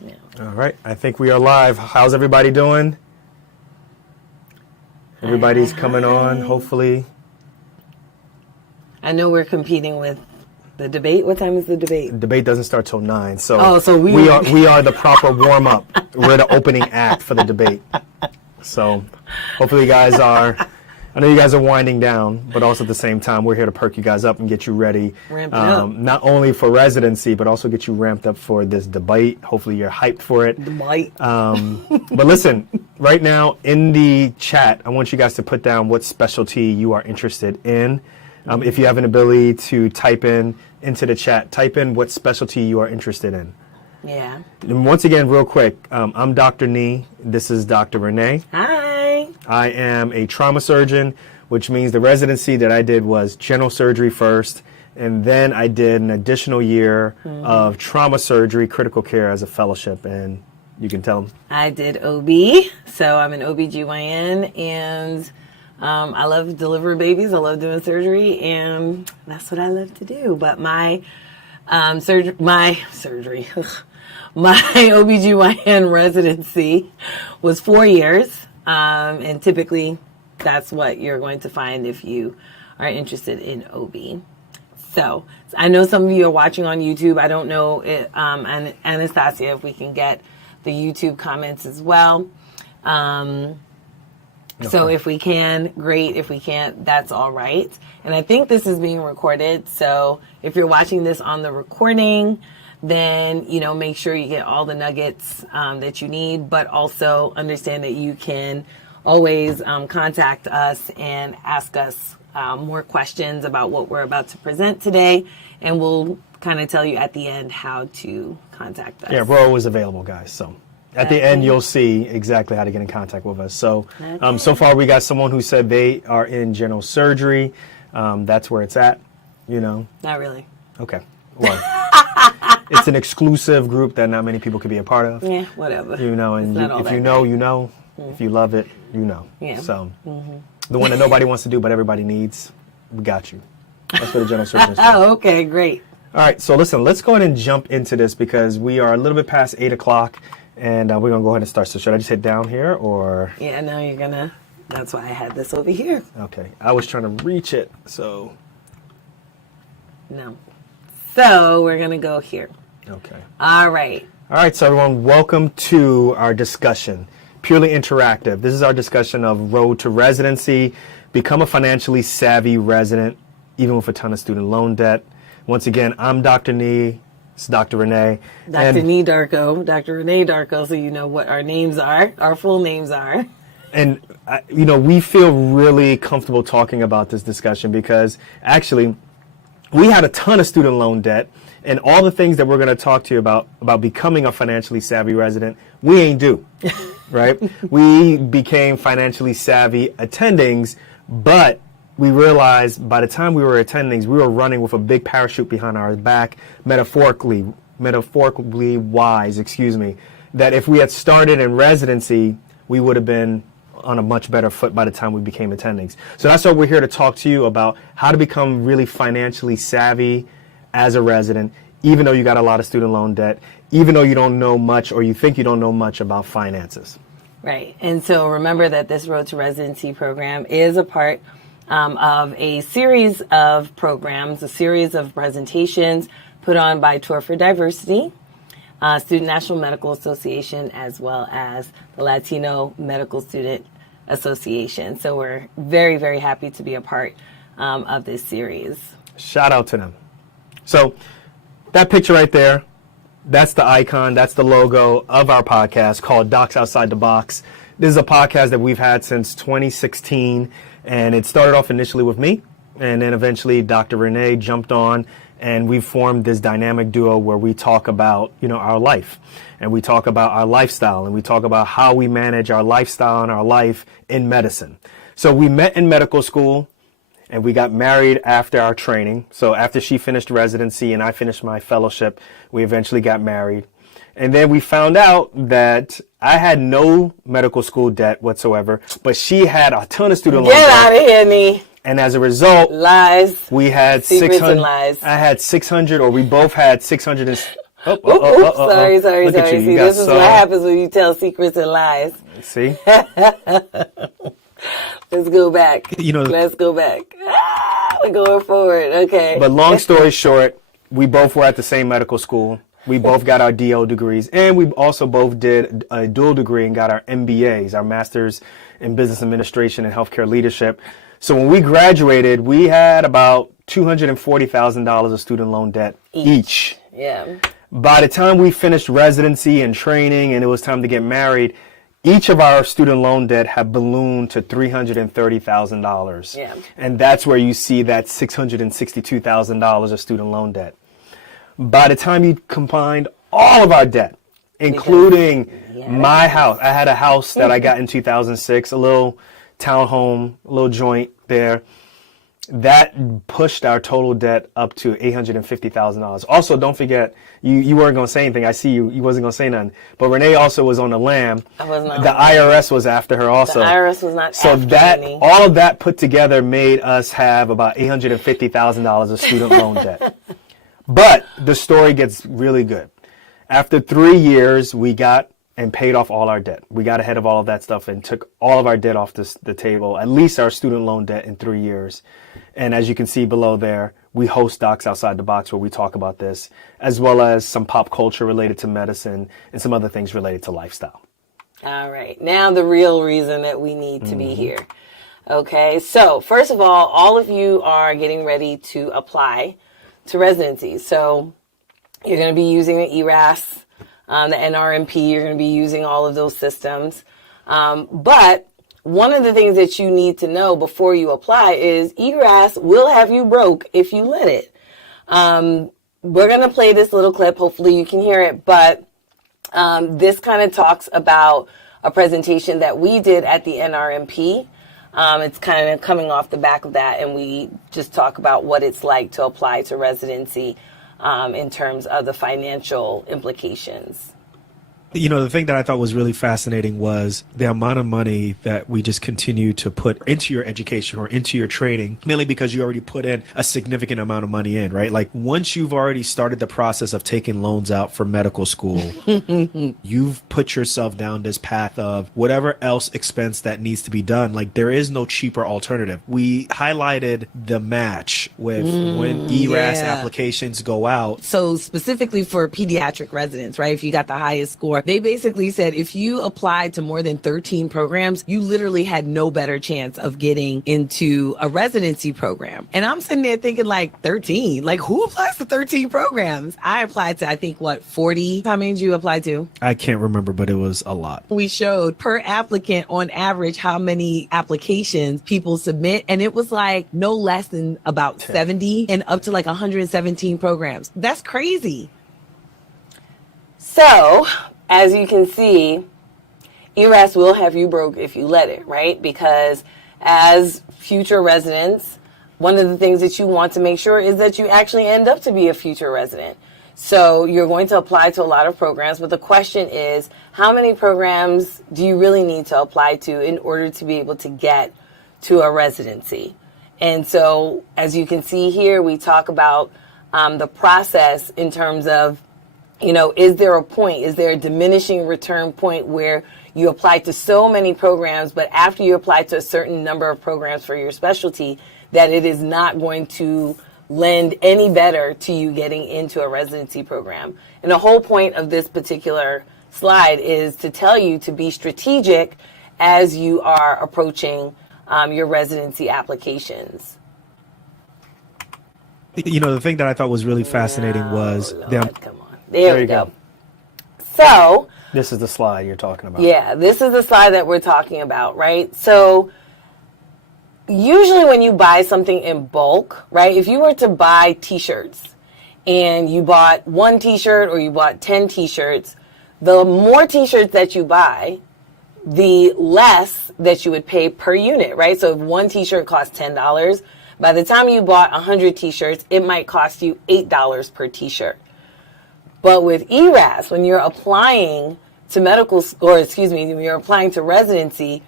Yeah. All right. I think we are live. How's everybody doing? Everybody's coming on, hopefully. I know we're competing with the debate. What time is the debate? The debate doesn't start till 9. So, so we are the proper warm up. We're the opening act for the debate. So hopefully you guys are, I know you guys are winding down, but also at the same time, we're here to perk you guys up and get you ready. Ramp it up. Not only for residency, but also get you ramped up for this debate. Hopefully you're hyped for it. Debate. But listen, right now in the chat, I want you guys to put down what specialty you are interested in. If you have an ability to type into the chat, type in what specialty you are interested in. Yeah. And once again, real quick, I'm Dr. Nee. This is Dr. Renee. Hi. I am a trauma surgeon, which means the residency that I did was general surgery first, and then I did an additional year of trauma surgery, critical care as a fellowship, and you can tell them. I did OB, so I'm an OBGYN, and I love delivering babies. I love doing surgery, and that's what I love to do. But my surgery, my OBGYN residency was 4 years, and typically that's what you're going to find if you are interested in OB. So I know some of you are watching on YouTube. I don't know, Anastasia, if we can get the YouTube comments as well. So if we can, great. If we can't, that's all right. And I think this is being recorded. So if you're watching this on the recording, then, make sure you get all the nuggets that you need, but also understand that you can always contact us and ask us more questions about what we're about to present today. And we'll kind of tell you at the end how to contact us. Yeah, we're always available, guys. So at the end, you'll see exactly how to get in contact with us. So, so far we got someone who said they are in general surgery. That's where it's at, Not really. Okay. Well, it's an exclusive group that not many people could be a part of. Yeah, whatever. And if you know, you know. If you love it, you know. Yeah. So the one that nobody wants to do but everybody needs, we got you. That's what the general surgeon said. Oh, okay, great. All right, so listen, let's go ahead and jump into this because we are a little bit past 8 o'clock. And we're going to go ahead and start. So should I just hit down here or? Yeah, no, you're going to. That's why I had this over here. Okay. I was trying to reach it, so. No. So we're going to go here. Okay. All right. All right, so everyone, welcome to our discussion. Purely interactive. This is our discussion of road to residency, become a financially savvy resident, even with a ton of student loan debt. Once again, I'm Dr. Nee. It's Dr. Renee. Dr. Nee Darko, Dr. Renee Darko, so you know what our names are, our full names are. And, we feel really comfortable talking about this discussion because actually we had a ton of student loan debt and all the things that we're going to talk to you about becoming a financially savvy resident, we ain't do, right? We became financially savvy attendings, but we realized by the time we were attendings, we were running with a big parachute behind our back, metaphorically wise, that if we had started in residency, we would have been on a much better foot by the time we became attendings. So that's why we're here to talk to you about how to become really financially savvy as a resident, even though you got a lot of student loan debt, even though you don't know much or you think you don't know much about finances. Right. And so remember that this Road to Residency program is a part of a series of programs, a series of presentations put on by Tour for Diversity, Student National Medical Association, as well as the Latino Medical Student Association. So we're very, very happy to be a part of this series. Shout out to them. So that picture right there, that's the icon, that's the logo of our podcast called Docs Outside the Box. This is a podcast that we've had since 2016. And it started off initially with me, and then eventually Dr. Renee jumped on, and we formed this dynamic duo where we talk about, our life, and we talk about our lifestyle, and we talk about how we manage our lifestyle and our life in medicine. So we met in medical school, and we got married after our training. So after she finished residency and I finished my fellowship, we eventually got married. And then we found out that I had no medical school debt whatsoever, but she had a ton of student loan debt. Get out of here, Nee. And as a result, lies. We had Secrets 600. And lies. I had 600, or we both had 600. Sorry. Look at you. See, this is what happens when you tell secrets and lies. See? Let's go back. Let's go back. We're going forward. Okay. But long story short, we both were at the same medical school. We both got our DO degrees, and we also both did a dual degree and got our MBAs, our Masters in Business Administration and Healthcare Leadership. So when we graduated, we had about $240,000 of student loan debt each. Yeah. By the time we finished residency and training and it was time to get married, each of our student loan debt had ballooned to $330,000. Yeah. And that's where you see that $662,000 of student loan debt. By the time you combined all of our debt, including my house, I had a house that I got in 2006, a little townhome, a little joint there. That pushed our total debt up to $850,000. Also, don't forget, you weren't going to say anything. I see you wasn't going to say nothing. But Renee also was on the lam. I was not. The IRS was after her also. The IRS was not so after that me. all of that put together made us have about $850,000 of student loan debt. But the story gets really good. After 3 years, we got and paid off all our debt. We got ahead of all of that stuff and took all of our debt off the table, at least our student loan debt in 3 years. And as you can see below there, we host Docs Outside the Box where we talk about this, as well as some pop culture related to medicine and some other things related to lifestyle. All right. Now the real reason that we need to be here. Okay. So first of all of you are getting ready to apply to residency. So you're going to be using the ERAS, the NRMP. You're going to be using all of those systems. But one of the things that you need to know before you apply is ERAS will have you broke if you let it. We're going to play this little clip. Hopefully you can hear it. But this kind of talks about a presentation that we did at the NRMP. It's kind of coming off the back of that, and we just talk about what it's like to apply to residency in terms of the financial implications. The thing that I thought was really fascinating was the amount of money that we just continue to put into your education or into your training, mainly because you already put in a significant amount of money in, right? Like once you've already started the process of taking loans out for medical school, you've put yourself down this path of whatever else expense that needs to be done. Like there is no cheaper alternative. We highlighted the match with when ERAS applications go out. So specifically for pediatric residents, right? If you got the highest score, they basically said if you applied to more than 13 programs, you literally had no better chance of getting into a residency program. And I'm sitting there thinking like 13, like who applies to 13 programs? I applied to, I think, 40? How many did you apply to? I can't remember, but it was a lot. We showed per applicant on average how many applications people submit. And it was like no less than about 70 and up to like 117 programs. That's crazy. So, as you can see, ERAS will have you broke if you let it, right? Because as future residents, one of the things that you want to make sure is that you actually end up to be a future resident. So you're going to apply to a lot of programs, but the question is, how many programs do you really need to apply to in order to be able to get to a residency? And so, as you can see here, we talk about the process in terms of, is there a point, is there a diminishing return point where you apply to so many programs, but after you apply to a certain number of programs for your specialty, that it is not going to lend any better to you getting into a residency program? And the whole point of this particular slide is to tell you to be strategic as you are approaching your residency applications. The thing that I thought was really fascinating was Lord, come on. There we go. So this is the slide you're talking about. Yeah, this is the slide that we're talking about, right? So usually when you buy something in bulk, right, if you were to buy t-shirts and you bought one t-shirt or you bought 10 t-shirts, the more t-shirts that you buy, the less that you would pay per unit, right? So if one t-shirt costs $10, by the time you bought 100 t-shirts, it might cost you $8 per t-shirt. But with ERAS, when you're applying to when you're applying to residency,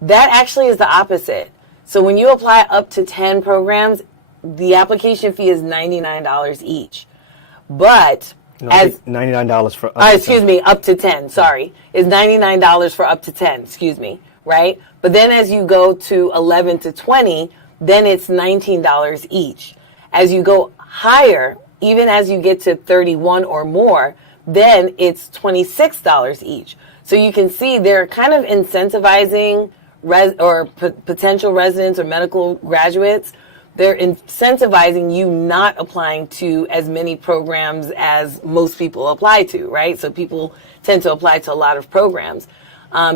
that actually is the opposite. So when you apply up to 10 programs, the application fee is $99 each. But No, I think $99 for up to excuse 10. me, up to 10, sorry. Is $99 for up to 10, excuse me, right? But then as you go to 11 to 20, then it's $19 each. As you go higher, even as you get to 31 or more, then it's $26 each. So you can see they're kind of incentivizing potential residents or medical graduates. They're incentivizing you not applying to as many programs as most people apply to, right? So people tend to apply to a lot of programs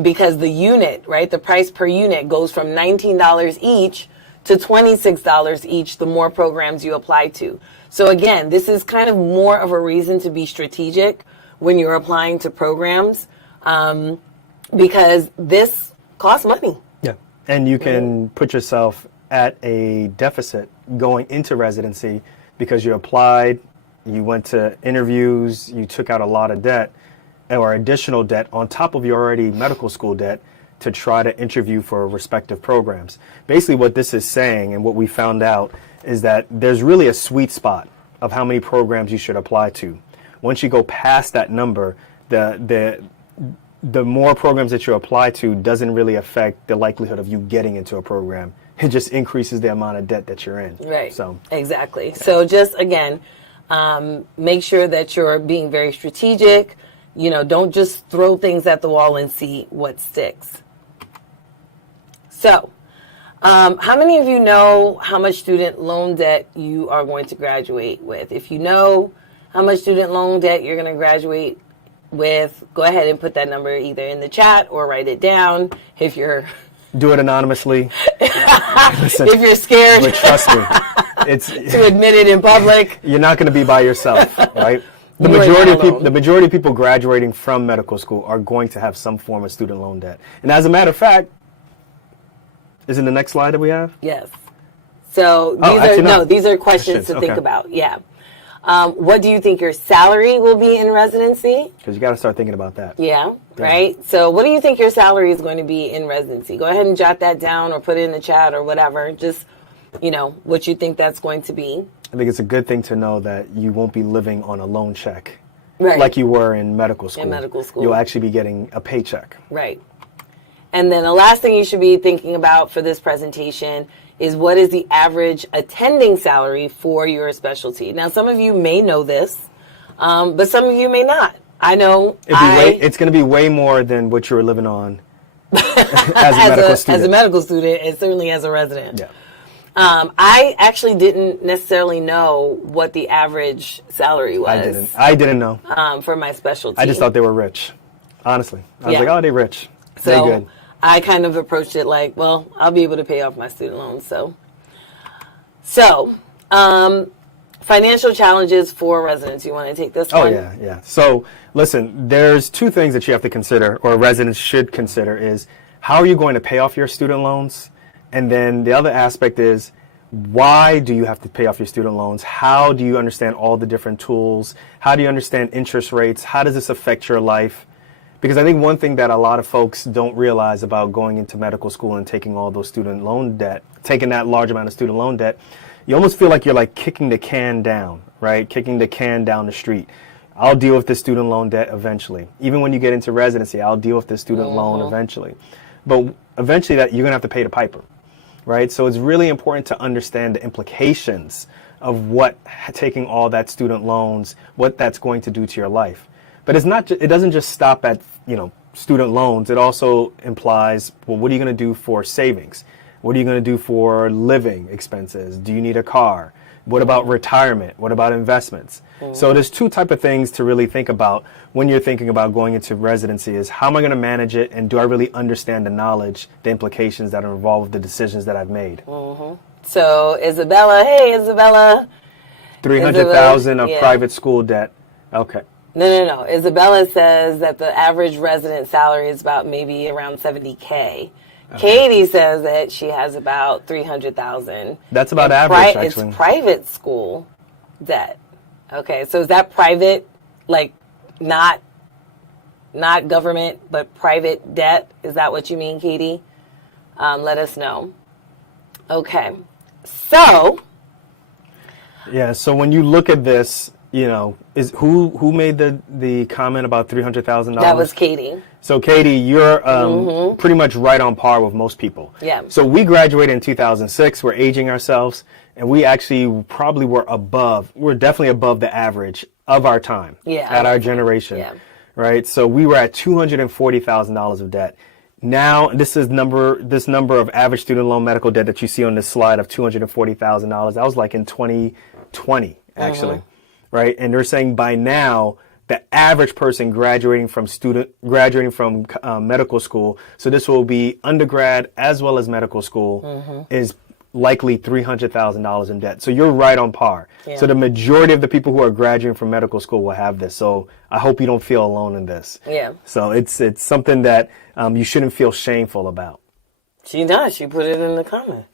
because the unit, right, the price per unit goes from $19 each to $26 each the more programs you apply to. So again, this is kind of more of a reason to be strategic when you're applying to programs because this costs money. Yeah. And you can put yourself at a deficit going into residency because you applied, you went to interviews, you took out a lot of debt or additional debt on top of your already medical school debt to try to interview for respective programs. Basically what this is saying and what we found out is that there's really a sweet spot of how many programs you should apply to. Once you go past that number, the more programs that you apply to doesn't really affect the likelihood of you getting into a program. It just increases the amount of debt that you're in. Right. So exactly. Yeah. So just again, make sure that you're being very strategic. You know, don't just throw things at the wall and see what sticks. So, how many of you know how much student loan debt you are going to graduate with? If you know how much student loan debt you're going to graduate with, go ahead and put that number either in the chat or write it down if you're... Do it anonymously. Listen, if you're scared. But trust me, it's to admit it in public. You're not going to be by yourself, right? The majority of people graduating from medical school are going to have some form of student loan debt. And as a matter of fact, is it the next slide that we have? Yes. So these are questions to think about. Yeah. What do you think your salary will be in residency? Because you got to start thinking about that. Yeah, right? So what do you think your salary is going to be in residency? Go ahead and jot that down or put it in the chat or whatever. Just, what you think that's going to be. I think it's a good thing to know that you won't be living on a loan check right. like you were in medical school. In medical school. You'll actually be getting a paycheck. Right. And then the last thing you should be thinking about for this presentation is what is the average attending salary for your specialty. Now, some of you may know this, but some of you may not. I know it's going to be way more than what you were living on as a medical student. As a medical student, and certainly as a resident. Yeah. I actually didn't necessarily know what the average salary was. I didn't know. For my specialty. I just thought they were rich. Honestly. I was like, oh, they're rich. So they're good. I kind of approached it like, well, I'll be able to pay off my student loans. So, financial challenges for residents. You want to take this one? Oh, yeah. So, listen, there's two things that you have to consider, or residents should consider, is how are you going to pay off your student loans? And then the other aspect is, why do you have to pay off your student loans? How do you understand all the different tools? How do you understand interest rates? How does this affect your life? Because I think one thing that a lot of folks don't realize about going into medical school and taking all those student loan debt, taking that large amount of student loan debt, you almost feel like you're like kicking the can down, right? Kicking the can down the street. I'll deal with this student loan debt eventually. Even when you get into residency, I'll deal with this student loan eventually. But eventually that you're going to have to pay the piper, right? So it's really important to understand the implications of what taking all that student loans, what that's going to do to your life. But it doesn't just stop at, student loans. It also implies, well, what are you going to do for savings? What are you going to do for living expenses? Do you need a car? What about retirement? What about investments? So there's two type of things to really think about when you're thinking about going into residency is how am I going to manage it, and do I really understand the knowledge, the implications that are involved with the decisions that I've made? So Isabella, hey Isabella. 300,000 of private school debt. Okay. No. Isabella says that the average resident salary is about maybe around $70K. Okay. Katie says that she has about 300,000. That's about average, actually. It's private school debt. Okay, so is that private, like not government, but private debt? Is that what you mean, Katie? Let us know. Okay, so. Yeah, so when you look at this, you know, is who made the comment about $300,000? That was Katie. So Katie, you're pretty much right on par with most people. Yeah. So we graduated in 2006. We're aging ourselves, and we actually probably we're definitely above the average of our time. Yeah. At our generation. Yeah. Right. So we were at $240,000 of debt. Now this number of average student loan medical debt that you see on this slide of $240,000. That was like in 2020 actually. Right. And they're saying by now, the average person graduating from medical school, so this will be undergrad as well as medical school, is likely $300,000 in debt. So you're right on par. Yeah. So the majority of the people who are graduating from medical school will have this. So I hope you don't feel alone in this. Yeah. So it's something that you shouldn't feel shameful about. She does. She put it in the comment.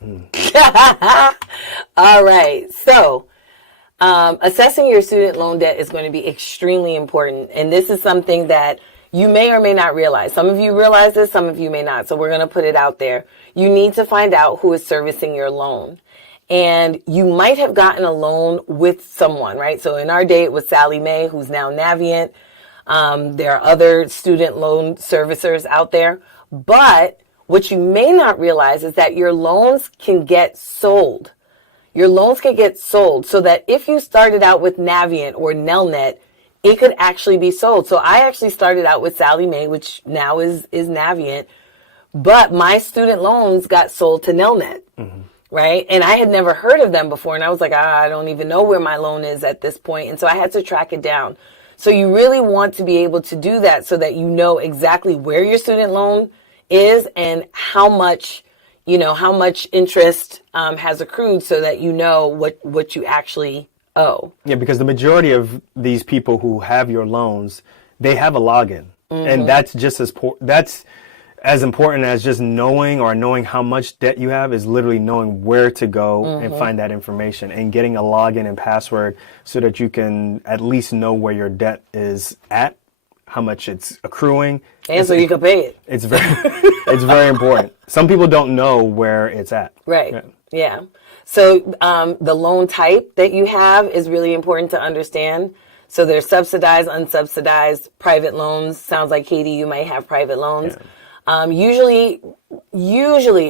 All right. So assessing your student loan debt is going to be extremely important. And this is something that you may or may not realize. Some of you realize this, some of you may not. So we're going to put it out there. You need to find out who is servicing your loan. And you might have gotten a loan with someone, right? So in our day, it was Sally Mae, who's now Navient. There are other student loan servicers out there. But what you may not realize is that your loans can get sold. Your loans can get sold so that if you started out with Navient or Nelnet, it could actually be sold. So I actually started out with Sally Mae, which now is Navient, but my student loans got sold to Nelnet, right? And I had never heard of them before. And I was like, I don't even know where my loan is at this point. And so I had to track it down. So you really want to be able to do that so that you know exactly where your student loan is and how much interest has accrued so that you know what you actually owe. Yeah, because the majority of these people who have your loans, they have a login. And that's just that's as important as just knowing how much debt you have is literally knowing where to go and find that information and getting a login and password so that you can at least know where your debt is at, how much it's accruing. And so you can pay it. It's very important. Some people don't know where it's at. Right. Yeah. So the loan type that you have is really important to understand. So there's subsidized, unsubsidized, private loans. Sounds like, Katie, you might have private loans. Yeah. Usually,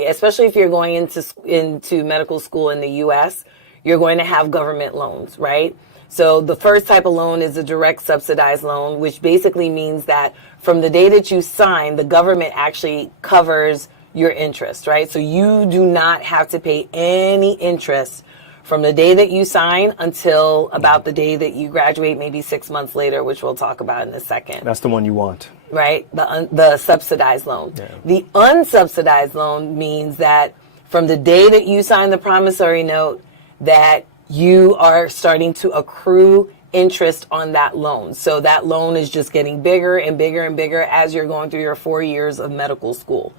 especially if you're going into medical school in the U.S., you're going to have government loans, right? So the first type of loan is a direct subsidized loan, which basically means that from the day that you sign, the government actually covers your interest, right? So you do not have to pay any interest from the day that you sign until about the day that you graduate, maybe 6 months later, which we'll talk about in a second. That's the one you want. Right? The subsidized loan. Yeah. The unsubsidized loan means that from the day that you sign the promissory note, that you are starting to accrue interest on that loan. So that loan is just getting bigger and bigger and bigger as you're going through your 4 years of medical school.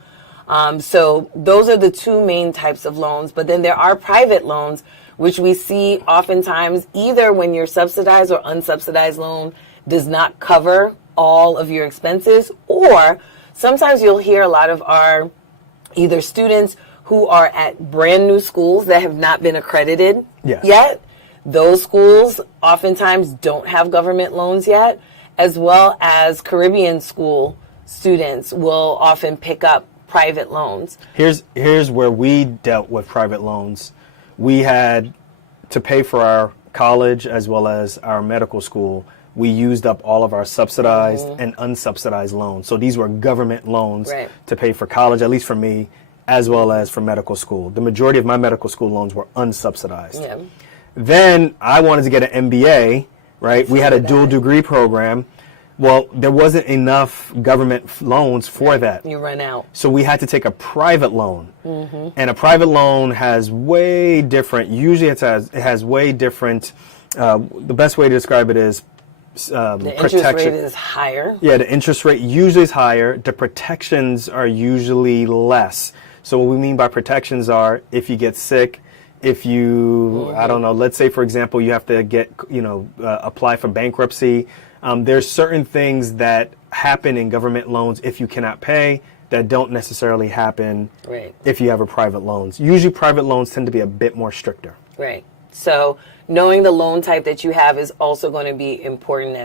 So those are the two main types of loans. But then there are private loans, which we see oftentimes either when your subsidized or unsubsidized loan does not cover all of your expenses, or sometimes you'll hear a lot of our either students who are at brand new schools that have not been accredited yet. Those schools oftentimes don't have government loans yet, as well as Caribbean school students will often pick up private loans. Here's where we dealt with private loans. We had to pay for our college as well as our medical school. We used up all of our subsidized and unsubsidized loans. So these were government loans to pay for college, at least for me, as well as for medical school. The majority of my medical school loans were unsubsidized. Yeah. Then I wanted to get an MBA, right? We had a dual degree program. Well, there wasn't enough government loans for that. You run out. So we had to take a private loan. And a private loan has way different, usually it has way different, the best way to describe it is the interest rate is higher. Yeah, the interest rate usually is higher. The protections are usually less. So what we mean by protections are if you get sick, if you, I don't know, let's say, for example, you have to get, apply for bankruptcy. There's certain things that happen in government loans if you cannot pay that don't necessarily happen if you have a private loans. Usually private loans tend to be a bit more stricter. Right. So knowing the loan type that you have is also going to be important,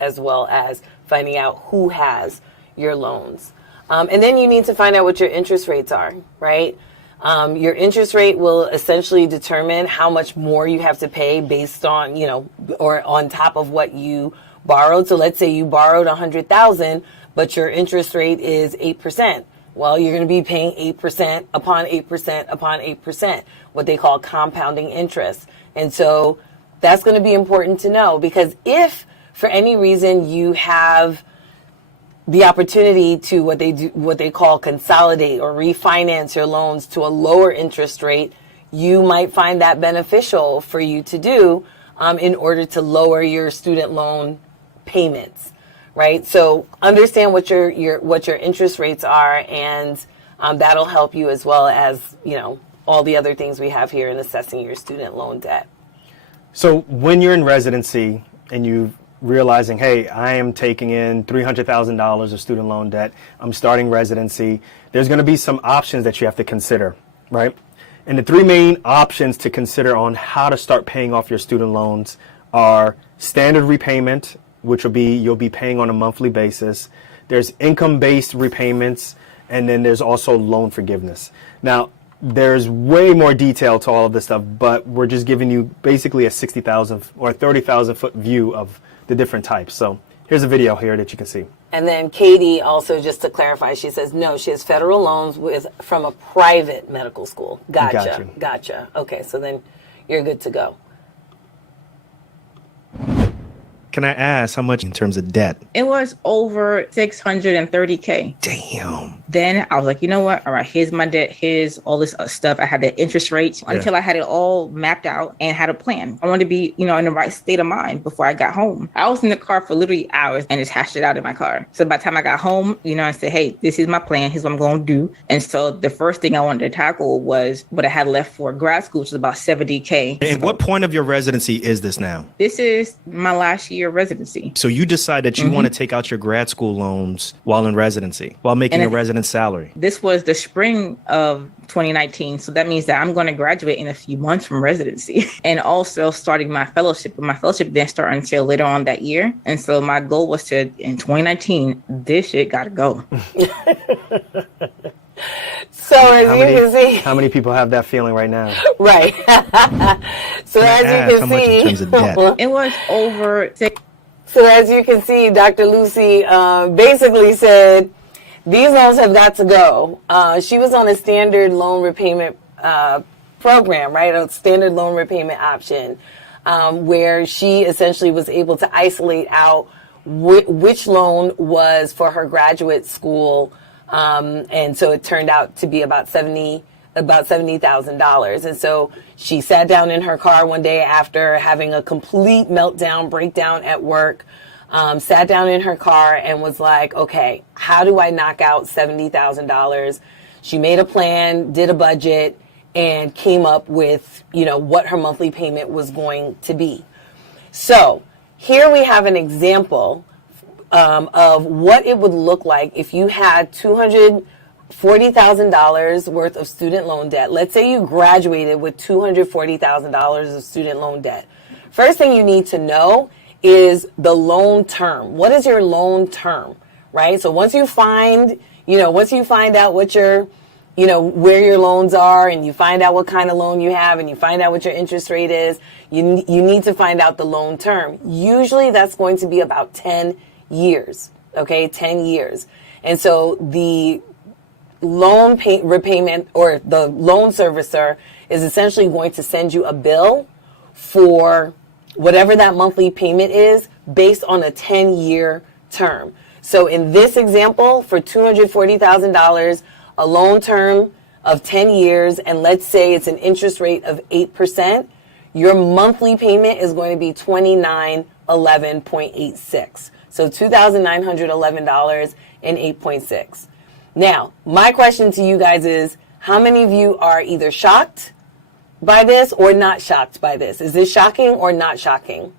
as well as finding out who has your loans. And then you need to find out what your interest rates are, right? Your interest rate will essentially determine how much more you have to pay based on, or on top of what you borrowed. So let's say you borrowed $100,000, but your interest rate is 8%. Well, you're going to be paying 8% upon 8% upon 8%, what they call compounding interest. And so that's going to be important to know, because if for any reason you have the opportunity to what they call consolidate or refinance your loans to a lower interest rate, you might find that beneficial for you to do in order to lower your student loan payments, right? So understand what your interest rates are, and that'll help you, as well as all the other things we have here in assessing your student loan debt. So when you're in residency and you realizing, hey, I am taking in $300,000 of student loan debt, I'm starting residency, there's going to be some options that you have to consider, right? And the three main options to consider on how to start paying off your student loans are standard repayment, which you'll be paying on a monthly basis. There's income-based repayments, and then there's also loan forgiveness. Now, there's way more detail to all of this stuff, but we're just giving you basically a 60,000 or 30,000 foot view of the different types. So here's a video here that you can see. And then Katie, also, just to clarify, she says, no, she has federal loans from a private medical school. Gotcha. Okay, so then you're good to go. Can I ask how much in terms of debt? It was over $630K. Damn. Then I was like, you know what? All right, here's my debt. Here's all this stuff. I had the interest rates until I had it all mapped out and had a plan. I wanted to be, in the right state of mind before I got home. I was in the car for literally hours and just hashed it out in my car. So by the time I got home, I said, hey, this is my plan. Here's what I'm going to do. And so the first thing I wanted to tackle was what I had left for grad school, which was about $70K. And what point of your residency is this now? This is my last year of residency. So you decide that you want to take out your grad school loans while in residency, while making a resident salary. This was the spring of 2019. So that means that I'm going to graduate in a few months from residency and also starting my fellowship. But my fellowship didn't start until later on that year. And so my goal was to, in 2019, this shit got to go. So as you can see, how many people have that feeling right now? Right. So as you can see, in terms of debt? It was over. So as you can see, Dr. Lucy basically said, these loans have got to go. She was on a standard loan repayment program, right? A standard loan repayment option, where she essentially was able to isolate out which loan was for her graduate school. And so it turned out to be about $70,000. And so she sat down in her car one day after having a complete breakdown at work, sat down in her car and was like, okay, how do I knock out $70,000? She made a plan, did a budget, and came up with, what her monthly payment was going to be. So here we have an example of what it would look like if you had $240,000 worth of student loan debt. Let's say you graduated with $240,000 of student loan debt. First thing you need to know is the loan term. What is your loan term, right? So once you find out what your, where your loans are, and you find out what kind of loan you have, and you find out what your interest rate is, you need to find out the loan term. Usually that's going to be about 10 years, okay, 10 years. And so the loan repayment, or the loan servicer, is essentially going to send you a bill for whatever that monthly payment is based on a 10-year term. So in this example, for $240,000, a loan term of 10 years, and let's say it's an interest rate of 8%, your monthly payment is going to be $2,911.86. So $2,911 and 8.6. Now, my question to you guys is, how many of you are either shocked by this or not shocked by this? Is this shocking or not shocking?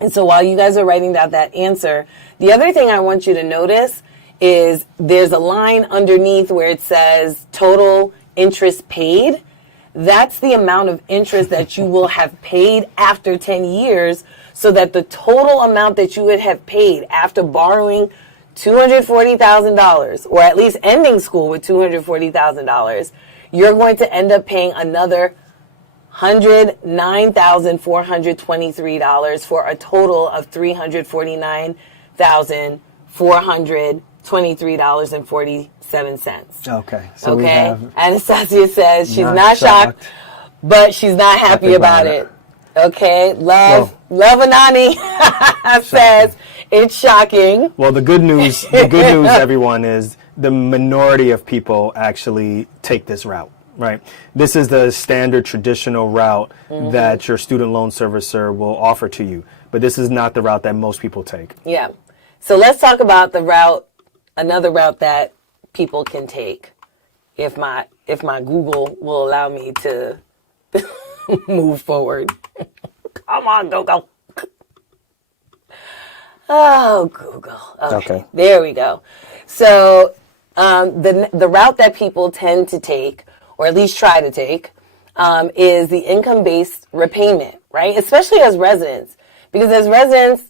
And so while you guys are writing down that answer, the other thing I want you to notice is there's a line underneath where it says total interest paid. that's the amount of interest that you will have paid after 10 years, so that the total amount that you would have paid after borrowing $240,000, or at least ending school with $240,000, you're going to end up paying another $109,423 for a total of $349,423.47. Okay. So we Okay. have Anastasia says she's not shocked, but she's not happy about it. Okay. Love Anani says it's shocking. Well, the good news, everyone, is the minority of people actually take this route, right? This is the standard traditional route that your student loan servicer will offer to you, but this is not the route that most people take. Yeah. So let's talk about another route that people can take, if my Google will allow me to move forward. Come on, Google. Oh, Google. Okay. There we go. So the route that people tend to take, or at least try to take, is the income-based repayment, right? Especially as residents. Because as residents,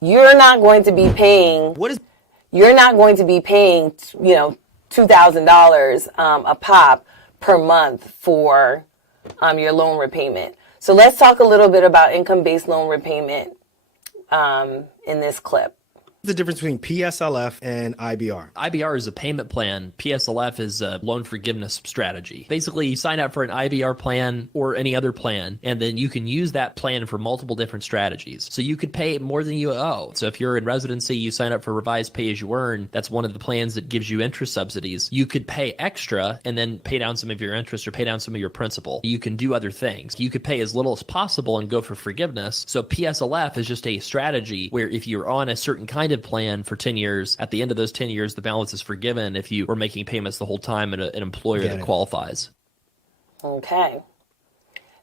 you're not going to be paying $2,000 a pop per month for your loan repayment. So let's talk a little bit about income-based loan repayment in this clip. The difference between PSLF and IBR. IBR is a payment plan. PSLF is a loan forgiveness strategy. Basically, you sign up for an IBR plan or any other plan, and then you can use that plan for multiple different strategies. So you could pay more than you owe. So if you're in residency, you sign up for revised pay as you earn. That's one of the plans that gives you interest subsidies. You could pay extra and then pay down some of your interest or pay down some of your principal. You can do other things. You could pay as little as possible and go for forgiveness. So PSLF is just a strategy where if you're on a certain kind of plan for 10 years, at the end of those 10 years, the balance is forgiven if you were making payments the whole time and an employer that qualifies. Okay.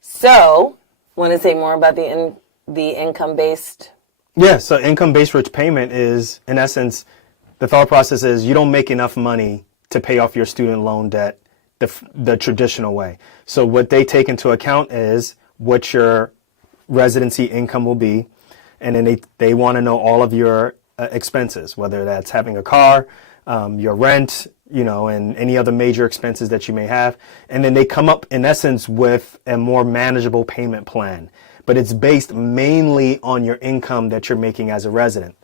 So, want to say more about the income-based? Yeah, so income-based repayment is, in essence, the thought process is you don't make enough money to pay off your student loan debt the traditional way. So what they take into account is what your residency income will be, and then they want to know all of your expenses, whether that's having a car, your rent, and any other major expenses that you may have. And then they come up, in essence, with a more manageable payment plan. But it's based mainly on your income that you're making as a resident.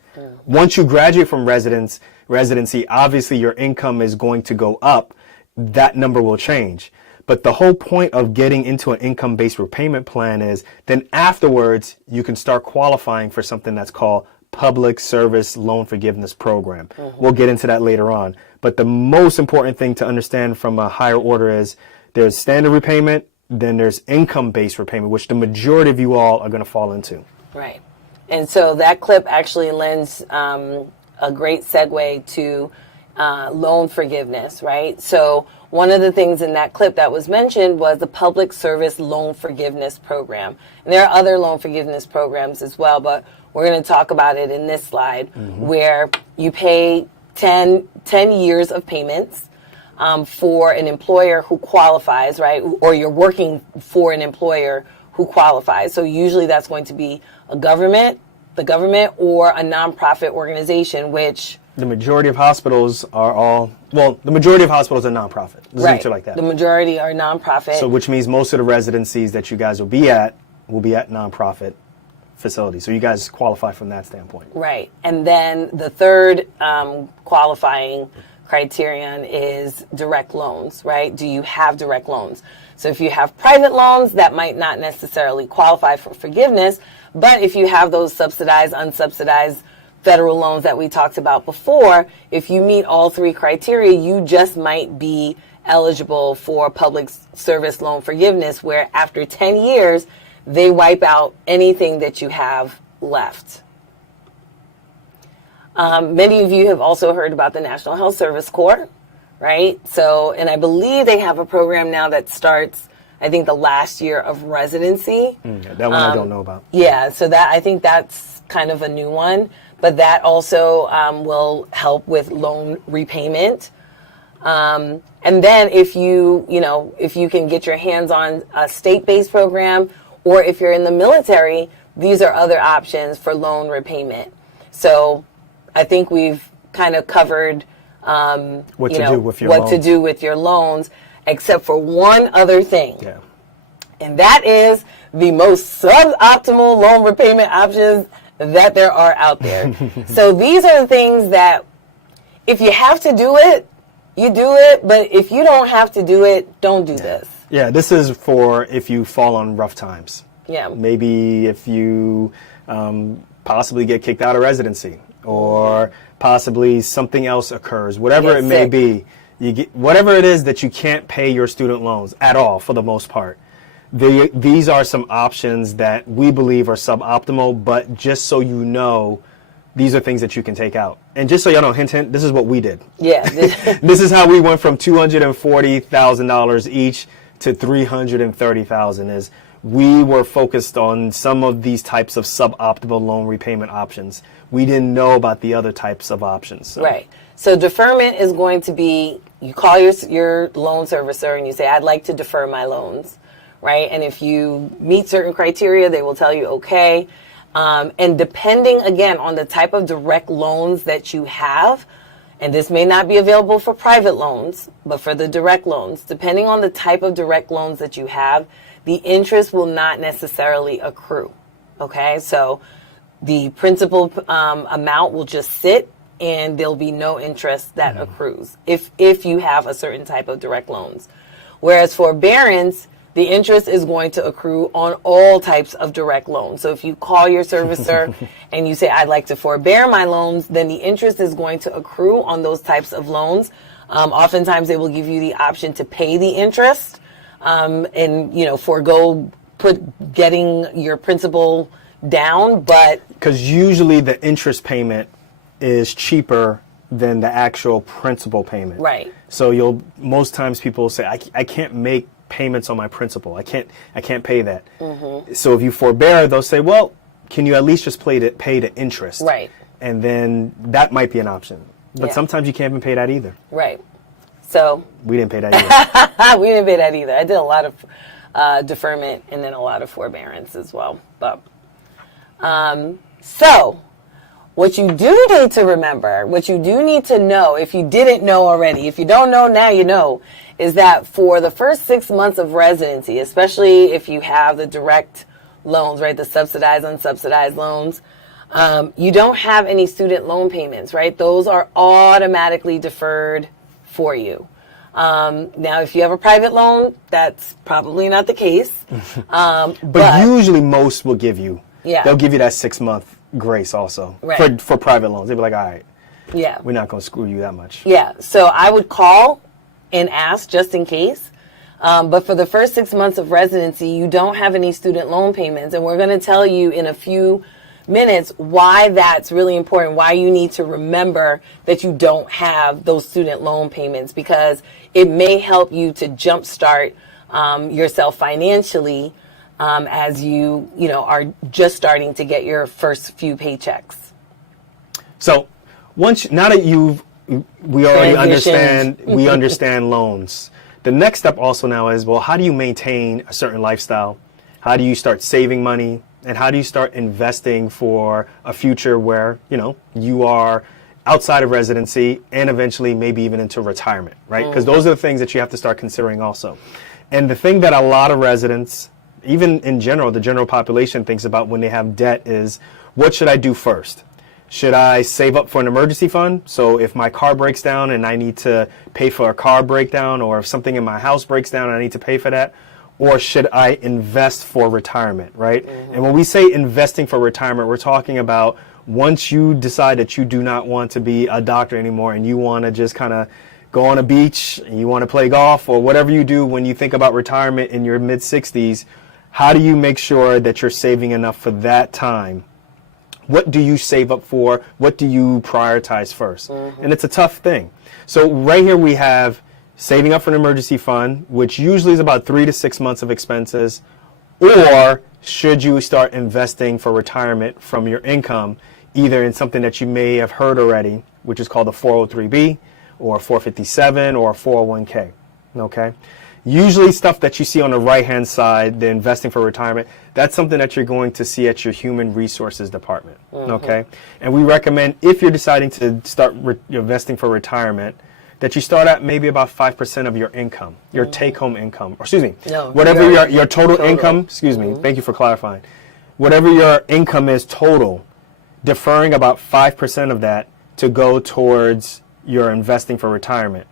Once you graduate from residency, obviously your income is going to go up. That number will change. But the whole point of getting into an income-based repayment plan is then afterwards you can start qualifying for something that's called Public Service Loan Forgiveness Program. We'll get into that later on. But the most important thing to understand from a higher order is there's standard repayment, then there's income-based repayment, which the majority of you all are going to fall into. Right. And so that clip actually lends a great segue to loan forgiveness, right? So one of the things in that clip that was mentioned was the Public Service Loan Forgiveness Program. And there are other loan forgiveness programs as well, but we're going to talk about it in this slide, where you pay 10 years of payments for an employer who qualifies, right? Or you're working for an employer who qualifies. So usually that's going to be the government, or a nonprofit organization, which... The majority of hospitals are nonprofit. Right. Like that. The majority are nonprofit. So which means most of the residencies that you guys will be at nonprofit facilities. So you guys qualify from that standpoint. Right. And then the third qualifying criterion is direct loans, right? Do you have direct loans? So if you have private loans, that might not necessarily qualify for forgiveness, but if you have those subsidized, unsubsidized federal loans that we talked about before, if you meet all three criteria, you just might be eligible for public service loan forgiveness, where after 10 years, they wipe out anything that you have left. Many of you have also heard about the National Health Service Corps, right? So, and I believe they have a program now that starts, I think, the last year of residency. That one I don't know about. Yeah, so that, I think that's kind of a new one, but that also will help with loan repayment. And then if if you can get your hands on a state-based program, or if you're in the military, these are other options for loan repayment. So I think we've kind of covered what to do with your loans, except for one other thing. Yeah. And that is the most suboptimal loan repayment options that there are out there. So these are the things that if you have to do it, you do it. But if you don't have to do it, don't do this. Yeah, this is for if you fall on rough times. Yeah. Maybe if you possibly get kicked out of residency, or possibly something else occurs, whatever it may be. You get whatever it is that you can't pay your student loans at all, for the most part. These are some options that we believe are suboptimal, but just so you know, these are things that you can take out. And just so y'all know, hint, hint, this is what we did. Yeah. This is how we went from $240,000 each to $330,000. Is we were focused on some of these types of suboptimal loan repayment options. We didn't know about the other types of options. So. Right. So deferment is going to be, you call your loan servicer and you say, I'd like to defer my loans. Right. And if you meet certain criteria, they will tell you, okay. And depending, again, on the type of direct loans that you have, and this may not be available for private loans, but for the direct loans, depending on the type of direct loans that you have, the interest will not necessarily accrue. Okay. So the principal amount will just sit, and there'll be no interest that accrues if you have a certain type of direct loans. Whereas forbearance, the interest is going to accrue on all types of direct loans. So if you call your servicer and you say, I'd like to forbear my loans, then the interest is going to accrue on those types of loans. Oftentimes they will give you the option to pay the interest and, forego getting your principal down. But because usually the interest payment is cheaper than the actual principal payment. Right. So most times people will say, I can't make payments on my principal. I can't pay that. Mm-hmm. So if you forbear, they'll say, well, can you at least just pay the interest? Right. And then that might be an option. But sometimes you can't even pay that either. Right. So we didn't pay that either. We didn't pay that either. I did a lot of deferment and then a lot of forbearance as well. But so what you do need to remember, what you do need to know, if you didn't know already, if you don't know now, you know, is that for the first 6 months of residency, especially if you have the direct loans, right, the subsidized, unsubsidized loans, you don't have any student loan payments, right? Those are automatically deferred for you. Now, if you have a private loan, that's probably not the case. But usually most will give you, they'll give you that 6 month grace also for private loans. They'll be like, all right, we're not going to screw you that much. Yeah, so I would call and ask just in case. But for the first 6 months of residency, you don't have any student loan payments. And we're going to tell you in a few minutes why that's really important, why you need to remember that you don't have those student loan payments, because it may help you to jumpstart yourself financially as you are just starting to get your first few paychecks. So now that we already understand loans. The next step also now is, well, how do you maintain a certain lifestyle? How do you start saving money? And how do you start investing for a future where, you are outside of residency and eventually maybe even into retirement, right? Because those are the things that you have to start considering also. And the thing that a lot of residents, even in general, the general population thinks about when they have debt is, what should I do first? Should I save up for an emergency fund? So if my car breaks down and I need to pay for a car breakdown, or if something in my house breaks down and I need to pay for that, or should I invest for retirement, right? Mm-hmm. And when we say investing for retirement, we're talking about once you decide that you do not want to be a doctor anymore and you want to just kind of go on a beach and you want to play golf or whatever you do when you think about retirement in your mid-60s, how do you make sure that you're saving enough for that time? What do you save up for? What do you prioritize first? Mm-hmm. And it's a tough thing. So right here we have saving up for an emergency fund, which usually is about 3 to 6 months of expenses, or should you start investing for retirement from your income, either in something that you may have heard already, which is called the 403B, or a 457 or a 401k. Okay. Usually stuff that you see on the right-hand side, the investing for retirement, that's something that you're going to see at your human resources department. Okay. And we recommend, if you're deciding to start investing for retirement, that you start at maybe about 5% of your income, your take-home income, or excuse me, whatever your total income, excuse me, thank you for clarifying. Whatever your income is total, deferring about 5% of that to go towards your investing for retirement.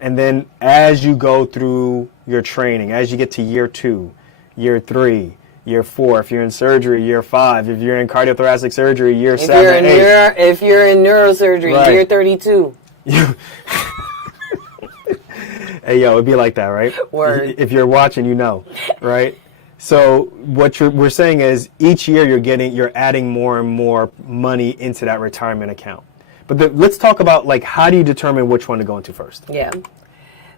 And then as you go through your training, as you get to year 2, year 3, year 4, if you're in surgery, year 5, if you're in cardiothoracic surgery, year 7, 8. If you're in neurosurgery, Right. year 32. Hey, yo, it'd be like that, right? Word. If you're watching, you know, right? So what we're saying is each year you're adding more and more money into that retirement account. But let's talk about, like, how do you determine which one to go into first? Yeah.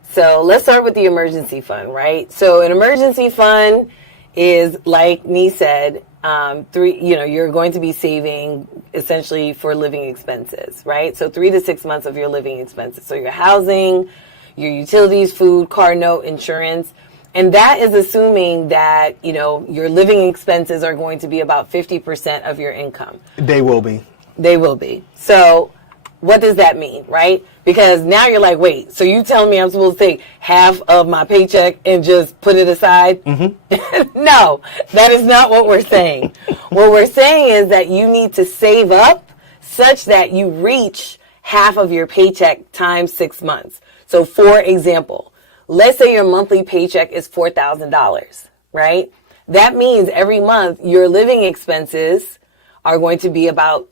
So let's start with the emergency fund, right? So an emergency fund is, like Nee said, you're going to be saving essentially for living expenses, right? So 3 to 6 months of your living expenses. So your housing, your utilities, food, car note, insurance. And that is assuming that, your living expenses are going to be about 50% of your income. They will be. They will be. So what does that mean, right? Because now you're like, wait, so you telling me I'm supposed to take half of my paycheck and just put it aside? Mm-hmm. No, that is not what we're saying. What we're saying is that you need to save up such that you reach half of your paycheck times 6 months. So for example, let's say your monthly paycheck is $4,000, right? That means every month your living expenses are going to be about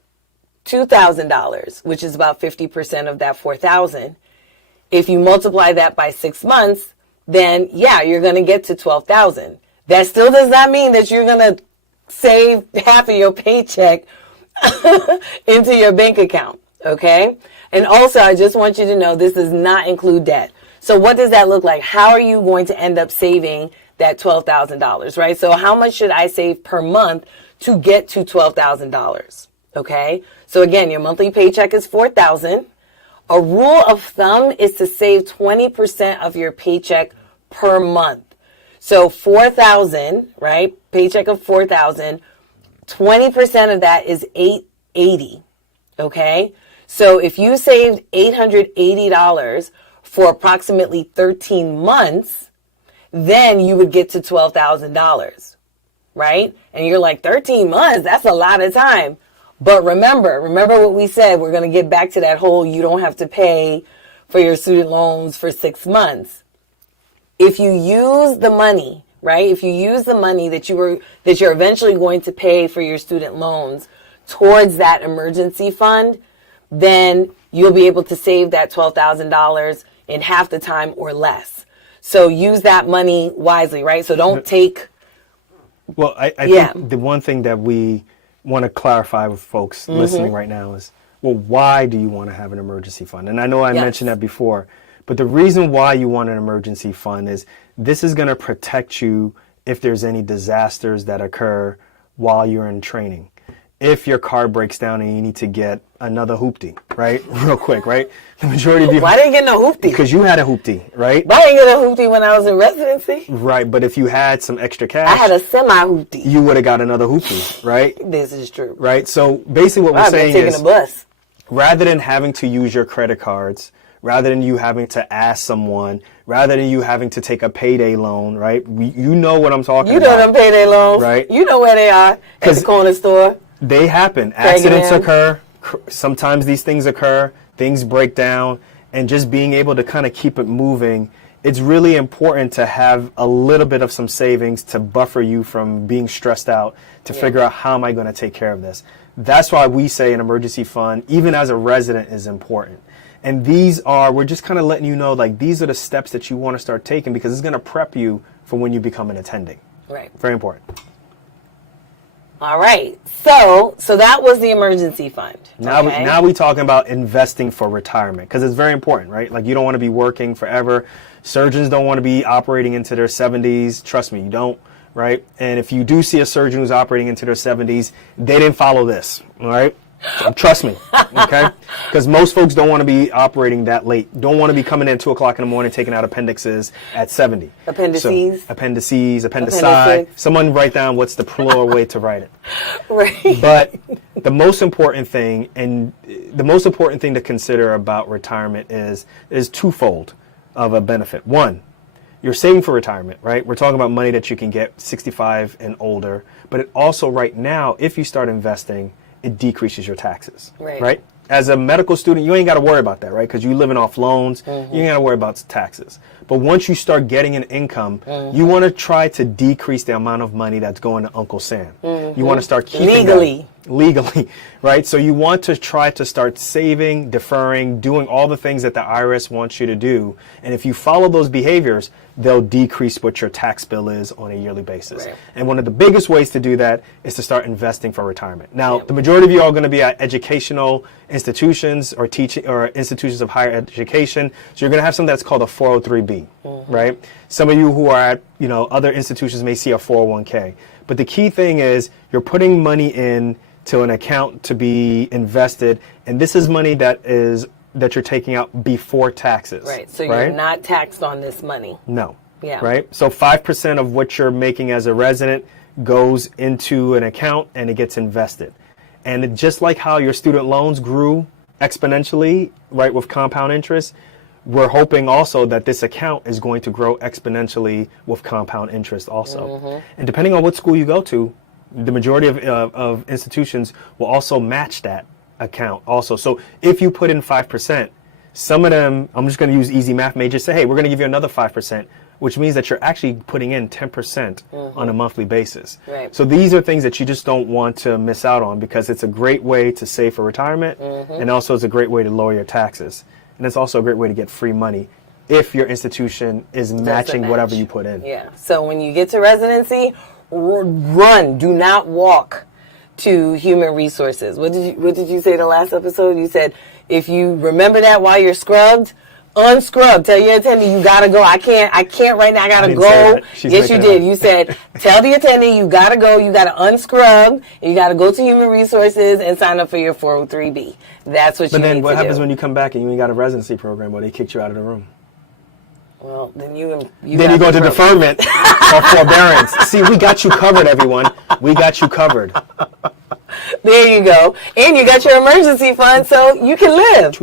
$2,000, which is about 50% of that $4,000. If you multiply that by 6 months, then you're going to get to $12,000. That still does not mean that you're going to save half of your paycheck into your bank account. Okay. And also, I just want you to know this does not include debt. So what does that look like? How are you going to end up saving that $12,000, right? So how much should I save per month to get to $12,000? Okay. So again, your monthly paycheck is $4,000. A rule of thumb is to save 20% of your paycheck per month. So $4,000, right? Paycheck of $4,000. 20% of that is $880. Okay. So if you saved $880 for approximately 13 months, then you would get to $12,000, right? And you're like, 13 months, that's a lot of time. But remember what we said. We're going to get back to that whole, you don't have to pay for your student loans for 6 months. If you use the money, right? If you use the money that you're eventually going to pay for your student loans towards that emergency fund, then you'll be able to save that $12,000 in half the time or less. So use that money wisely, right? So don't take. Well, I think the one thing that we want to clarify with folks listening right now is, well, why do you want to have an emergency fund? And I know I mentioned that before, but the reason why you want an emergency fund is this is going to protect you if there's any disasters that occur while you're in training. If your car breaks down and you need to get another hoopty, right? Real quick, right? The majority of you. Why didn't get no hoopty? Because you had a hoopty, right? Why didn't get a hoopty when I was in residency? Right, but if you had some extra cash, I had a semi-hoopty. You would have got another hoopty, right? This is true. Right? So basically what we're saying taking is, a bus. rather than having to use your credit cards, rather than you having to ask someone, rather than you having to take a payday loan, right? You know what I'm talking about. You know them payday loans. Right. You know where they are at the corner store. They happen. Accidents occur. Sometimes these things occur. Things break down. And just being able to kind of keep it moving, it's really important to have a little bit of some savings to buffer you from being stressed out, to figure out, how am I going to take care of this? That's why we say an emergency fund, even as a resident, is important. And we're just kind of letting you know, like, these are the steps that you want to start taking, because it's going to prep you for when you become an attending. Right. Very important. All right. So that was the emergency fund. Now we're talking about investing for retirement, because it's very important, right? Like, you don't want to be working forever. Surgeons don't want to be operating into their 70s. Trust me, you don't, right? And if you do see a surgeon who's operating into their 70s, they didn't follow this, all right? Trust me, okay? Because most folks don't want to be operating that late. Don't want to be coming in 2 o'clock in the morning taking out appendixes at 70. Appendices. So, appendices, appendicii. Appendix. Someone write down what's the plural way to write it. Right. But the most important thing, to consider about retirement is twofold of a benefit. One, you're saving for retirement, right? We're talking about money that you can get 65 and older. But it also, right now, if you start investing, it decreases your taxes, right? As a medical student, you ain't got to worry about that, right? Because you're living off loans. You ain't got to worry about taxes. But once you start getting an income, you want to try to decrease the amount of money that's going to Uncle Sam. You want to start keeping legally, right? So you want to try to start saving, deferring, doing all the things that the IRS wants you to do. And if you follow those behaviors, they'll decrease what your tax bill is on a yearly basis. Right. And one of the biggest ways to do that is to start investing for retirement. Now, the majority of you are going to be at educational institutions or teaching or institutions of higher education. So you're going to have something that's called a 403B, right? Some of you who are at, other institutions may see a 401k. But the key thing is you're putting money in to an account to be invested, and this is money that you're taking out before taxes. Right. So you're not taxed on this money. No. Yeah. Right. So 5% of what you're making as a resident goes into an account and it gets invested. And just like how your student loans grew exponentially, right, with compound interest, we're hoping also that this account is going to grow exponentially with compound interest also. And depending on what school you go to, the majority of institutions will also match that account also. So if you put in 5%, some of them, I'm just going to use easy math majors, say, hey, we're going to give you another 5%, which means that you're actually putting in 10% on a monthly basis. Right. So these are things that you just don't want to miss out on because it's a great way to save for retirement and also it's a great way to lower your taxes. And it's also a great way to get free money if your institution is matching whatever you put in. Yeah. So when you get to residency, run. Do not walk to human resources. What did you say the last episode? You said if you remember that while you're scrubbed, unscrub. Tell your attendant you gotta go. I can't right now. I gotta go. Yes, you did. You said tell the attendant you gotta go. You gotta unscrub. And you gotta go to human resources and sign up for your 403B. That's what. But then what happens when you come back and you ain't got a residency program or they kicked you out of the room? Well, then you go to deferment or forbearance. See, we got you covered, everyone. We got you covered. There you go. And you got your emergency fund so you can live.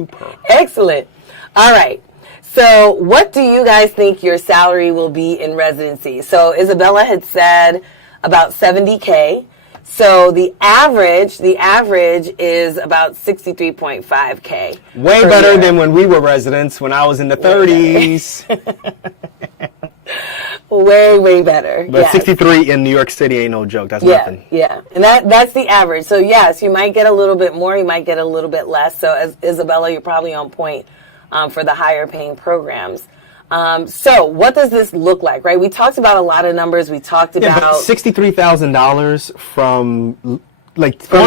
Excellent. All right. So what do you guys think your salary will be in residency? So Isabella had said about $70K. So the average is about $63.5K. Way better than when we were residents, when I was in the 30s. Way better. But 63 in New York City ain't no joke. That's nothing. Yeah. And that's the average. So yes, you might get a little bit more, you might get a little bit less. So as Isabella, you're probably on point for the higher paying programs. So what does this look like, right? We talked about a lot of numbers. We talked about $63,000 from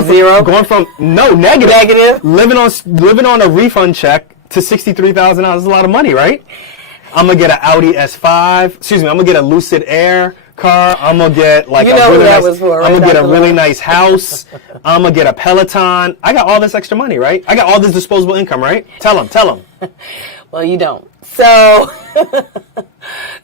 zero, going from negative, living on a refund check to $63,000 is a lot of money, right? I'm gonna get an Audi S5. Excuse me, I'm gonna get a Lucid Air car. I'm gonna get I'm gonna get a really nice house. I'm gonna get a Peloton. I got all this extra money, right? I got all this disposable income, right? Tell them. Well, you don't. So,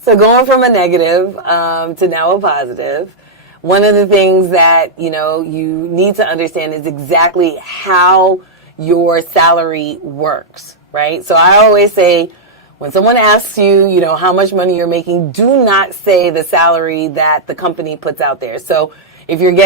going from a negative to now a positive, one of the things that, you need to understand is exactly how your salary works, right? So I always say, when someone asks you, how much money you're making, do not say the salary that the company puts out there. So if your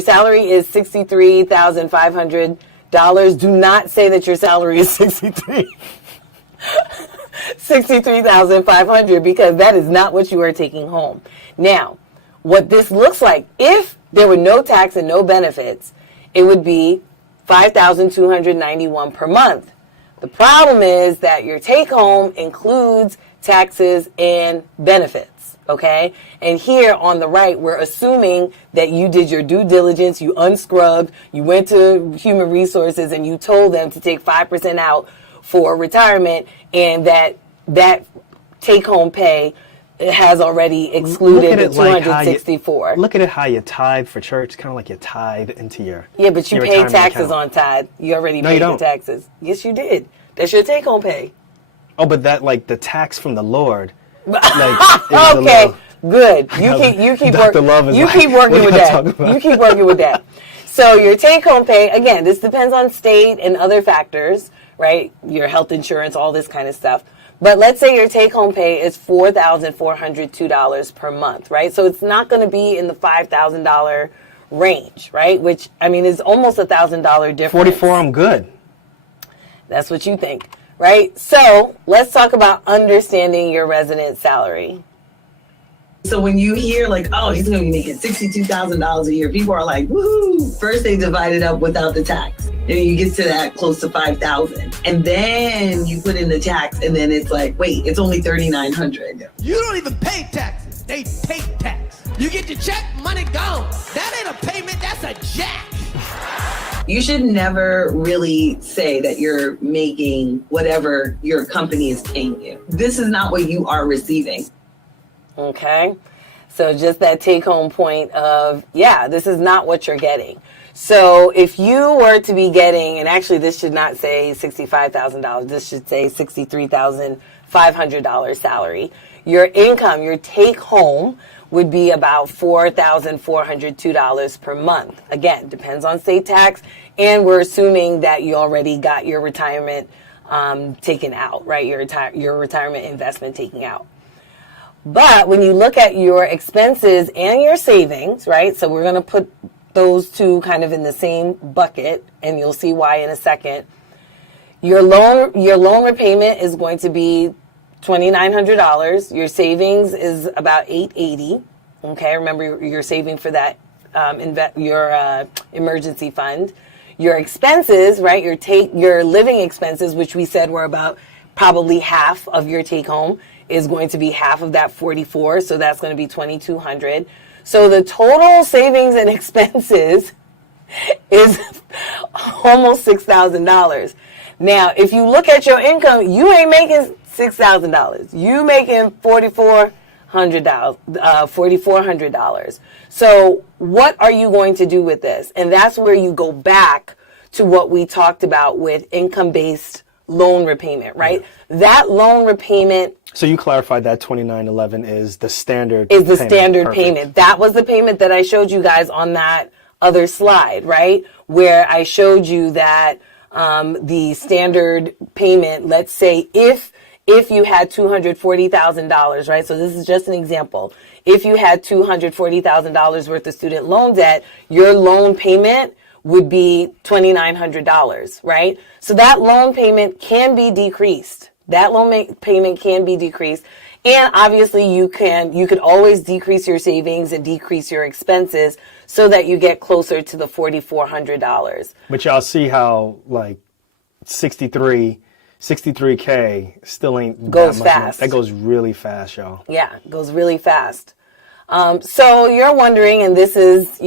salary is $63,500, do not say that your salary is $63,500 because that is not what you are taking home. Now, what this looks like, if there were no tax and no benefits, it would be $5,291 per month. The problem is that your take home includes taxes and benefits, okay? And here on the right, we're assuming that you did your due diligence, you unscrubbed, you went to human resources and you told them to take 5% out for retirement, and that take home pay it has already excluded the 264. Look at it how you tithe for church. Kind of like you tithe into your Yeah, but you your paid retirement taxes account. on tithe. You already No, you paid the don't. taxes. Yes, you did. That's your take-home pay. Oh, but that like the tax from the Lord. Like, is a Okay, little- good. You keep Dr. Love is you like, keep working what with are y'all that. talking about? You keep working with that. So your take-home pay, again, this depends on state and other factors, right? Your health insurance, all this kind of stuff. But let's say your take-home pay is $4,402 per month, right? So it's not going to be in the $5,000 range, right? Which, I mean, is almost $1,000 difference. 44, I'm good. That's what you think, right? So let's talk about understanding your resident salary. So when you hear like, oh, he's going to be making $62,000 a year, people are like, woohoo! First they divide it up without the tax. Then you get to that close to $5,000, and then you put in the tax, and then it's like, wait, it's only $3,900. You don't even pay taxes. They pay tax. You get your check, money gone. That ain't a payment, that's a jack. You should never really say that you're making whatever your company is paying you. This is not what you are receiving. Okay. So just that take home point of, yeah, this is not what you're getting. So if you were to be getting, and actually this should not say $65,000, this should say $63,500 salary. Your income, your take home would be about $4,402 per month. Again, depends on state tax, and we're assuming that you already got your retirement taken out, right? Your retirement investment taken out. But when you look at your expenses and your savings, right? So we're going to put those two kind of in the same bucket, and you'll see why in a second. Your loan repayment is going to be $2,900. Your savings is about $880. Okay, remember you're saving for that your emergency fund. Your expenses, right? Your living expenses, which we said were about probably half of your take home, is going to be half of that 44, so that's going to be $2,200. So the total savings and expenses is almost $6,000. Now, if you look at your income, you ain't making $6,000. You making $4,400. So what are you going to do with this? And that's where you go back to what we talked about with income-based loan repayment, right? Yeah. That loan repayment. So you clarified that $2,911 is the standard. Is the payment. standard Perfect. payment. That was the payment that I showed you guys on that other slide, right? Where I showed you that the standard payment, let's say if you had $240,000, right? So this is just an example. If you had $240,000 worth of student loan debt, your loan payment would be $2,900, right? So that loan payment can be decreased. That loan payment can be decreased. And obviously you could always decrease your savings and decrease your expenses so that you get closer to the $4,400. But y'all see how like 63K still ain't goes that much fast. That goes really fast, y'all. Yeah, it goes really fast. So you're wondering, and this is,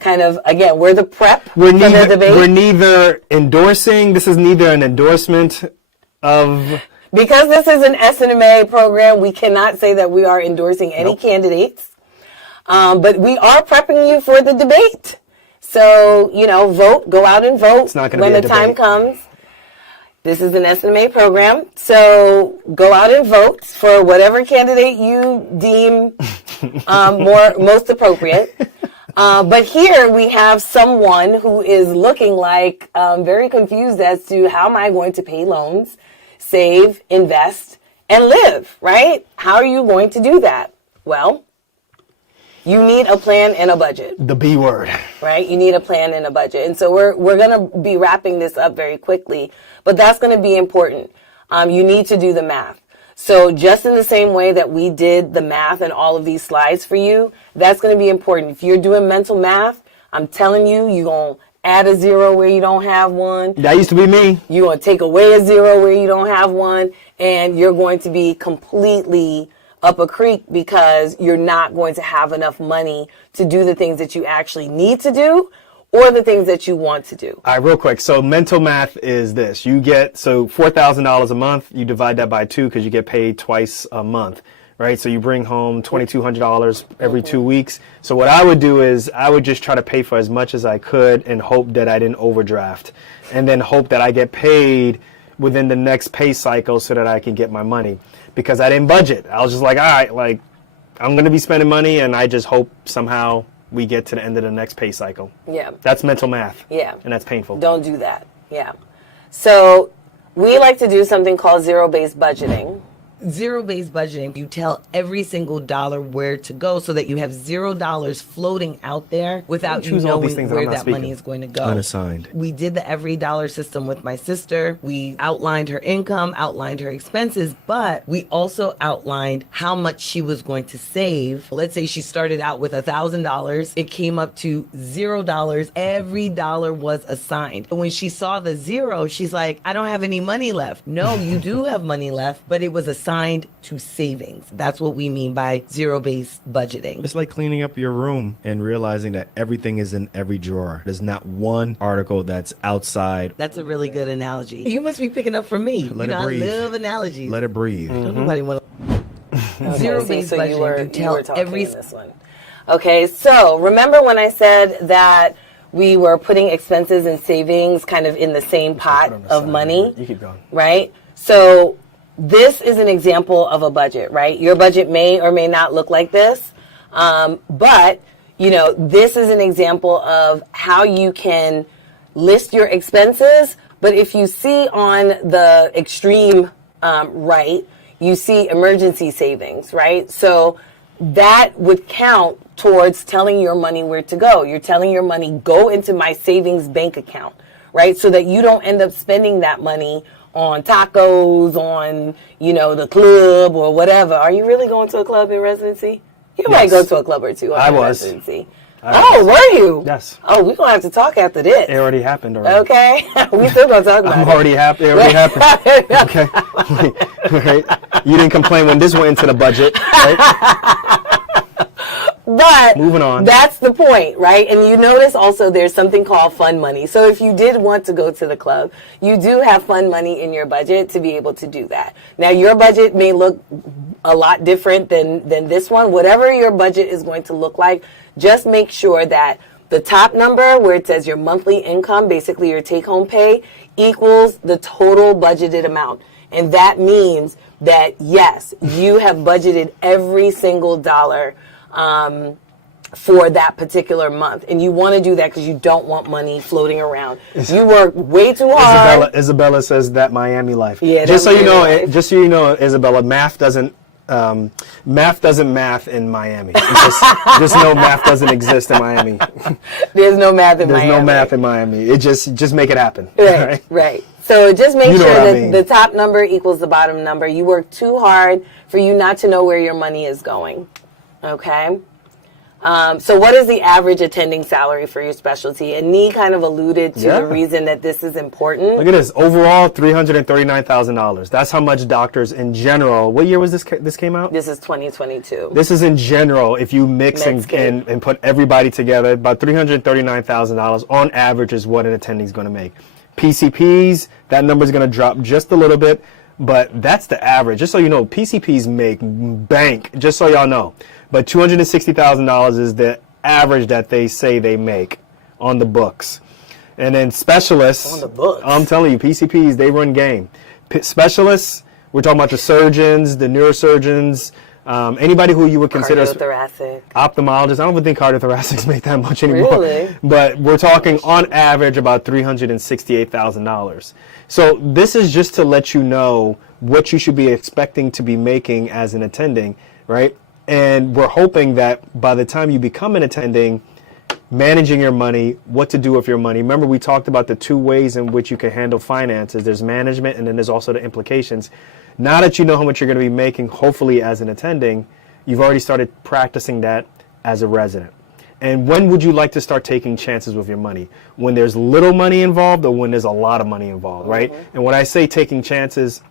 kind of, again, we're the prep for the debate. We're neither endorsing, this is neither an endorsement of... Because this is an SNMA program, we cannot say that we are endorsing any candidates. But we are prepping you for the debate. So, vote, go out and vote It's not going to when be a the time debate. comes. This is an SNMA program. So go out and vote for whatever candidate you deem most appropriate. But here we have someone who is looking like very confused as to how am I going to pay loans, save, invest, and live, right? How are you going to do that? Well, you need a plan and a budget. The B word. Right? You need a plan and a budget. And so we're going to be wrapping this up very quickly, but that's going to be important. You need to do the math. So just in the same way that we did the math and all of these slides for you, that's going to be important. If you're doing mental math, I'm telling you, you're going to add a zero where you don't have one. That used to be me. You're going to take away a zero where you don't have one, and you're going to be completely up a creek because you're not going to have enough money to do the things that you actually need to do or the things that you want to do. All right, real quick. So mental math is this. You get, $4,000 a month. You divide that by 2 because you get paid twice a month. right? So you bring home $2,200 every 2 weeks. So what I would do is I would just try to pay for as much as I could and hope that I didn't overdraft, and then hope that I get paid within the next pay cycle so that I can get my money, because I didn't budget. I was just like, all right, like I'm going to be spending money, and I just hope somehow we get to the end of the next pay cycle. Yeah. That's mental math. Yeah. And that's painful. Don't do that. Yeah. So we like to do something called zero-based budgeting. Zero-based budgeting, you tell every single dollar where to go so that you have $0 floating out there without you Choose all these knowing things that where I'm not that money speaking. is going to go. Unassigned. We did the every dollar system with my sister. We outlined her income, outlined her expenses, but we also outlined how much she was going to save. Let's say she started out with $1,000. It came up to $0. Every dollar was assigned. And when she saw the zero, she's like, I don't have any money left. No, you do have money left, but it was assigned to savings. That's what we mean by zero-based budgeting. It's like cleaning up your room and realizing that everything is in every drawer. There's not one article that's outside. That's a really good analogy. You must be picking up from me. Let you it know, breathe. I love analogies. Let it breathe. Don't nobody want to. Zero-based So budgeting. You tell talking every. in this one. Okay, so remember when I said that we were putting expenses and savings kind of in the same pot of money? You keep going. Right? So this is an example of a budget, right? Your budget may or may not look like this, but you know, this is an example of how you can list your expenses. But if you see on the extreme right, you see emergency savings, right? So that would count towards telling your money where to go. You're telling your money, go into my savings bank account, right? So that you don't end up spending that money on tacos, on, you know, the club or whatever. Are you really going to a club in residency? You might go to a club or two on residency. Were you? Yes. Oh, we're going to have to talk after this. It already happened already. Okay. We still going to talk about I'm it. already happy. It already happened. Okay. Right. You didn't complain when this went into the budget, right? But moving on. That's the point, right? And you notice also there's something called fun money. So if you did want to go to the club, you do have fun money in your budget to be able to do that. Now, your budget may look a lot different than this one. Whatever your budget is going to look like, just make sure that the top number where it says your monthly income, basically your take-home pay, equals the total budgeted amount. And that means that, yes, you have budgeted every single dollar for that particular month. And you want to do that because you don't want money floating around. You work way too hard. Isabella says that Miami life. Yeah, just so you know, life. just so you know, Isabella, math doesn't math in Miami. Just know math doesn't exist in Miami. There's no math in Miami. There's no math in Miami. It just make it happen. Right. So just make You know sure what I that mean. the top number equals the bottom number. You work too hard for you not to know where your money is going. Okay. So what is the average attending salary for your specialty? And Nee kind of alluded to the reason that this is important. Look at this. Overall, $339,000. That's how much doctors in general. What year was this came out? This is 2022. This is in general. If you mix and put everybody together, about $339,000 on average is what an attending is going to make. PCPs, that number is going to drop just a little bit, but that's the average. Just so you know, PCPs make bank, just so y'all know. But $260,000 is the average that they say they make on the books. And then specialists, On the books. I'm telling you, PCPs, they run game. Specialists, we're talking about the surgeons, the neurosurgeons, anybody who you would consider Cardiothoracic. ophthalmologists. I don't even think cardiothoracics make that much anymore. Really? But we're talking on average about $368,000. So this is just to let you know what you should be expecting to be making as an attending, right? And we're hoping that by the time you become an attending, managing your money, what to do with your money. Remember, we talked about the two ways in which you can handle finances. There's management, and then there's also the implications. Now that you know how much you're going to be making, hopefully as an attending, you've already started practicing that as a resident. And when would you like to start taking chances with your money? When there's little money involved or when there's a lot of money involved, right? And when I say taking chances,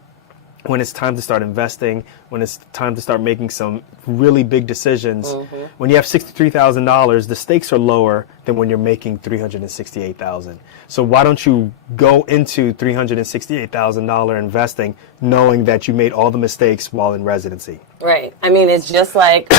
when it's time to start investing, when it's time to start making some really big decisions, when you have $63,000, the stakes are lower than when you're making $368,000. So why don't you go into $368,000 investing knowing that you made all the mistakes while in residency? Right. I mean, it's just like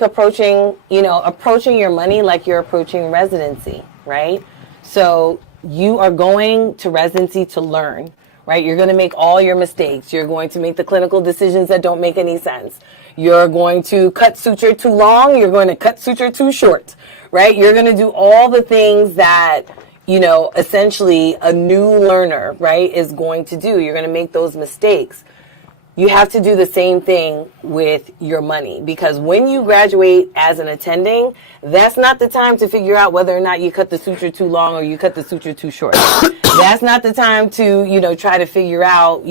approaching your money like you're approaching residency, right? So you are going to residency to learn. Right? You're going to make all your mistakes. You're going to make the clinical decisions that don't make any sense. You're going to cut suture too long. You're going to cut suture too short, right? You're going to do all the things that, essentially a new learner, right, is going to do. You're going to make those mistakes. You have to do the same thing with your money, because when you graduate as an attending, that's not the time to figure out whether or not you cut the suture too long or you cut the suture too short. That's not the time to, try to figure out,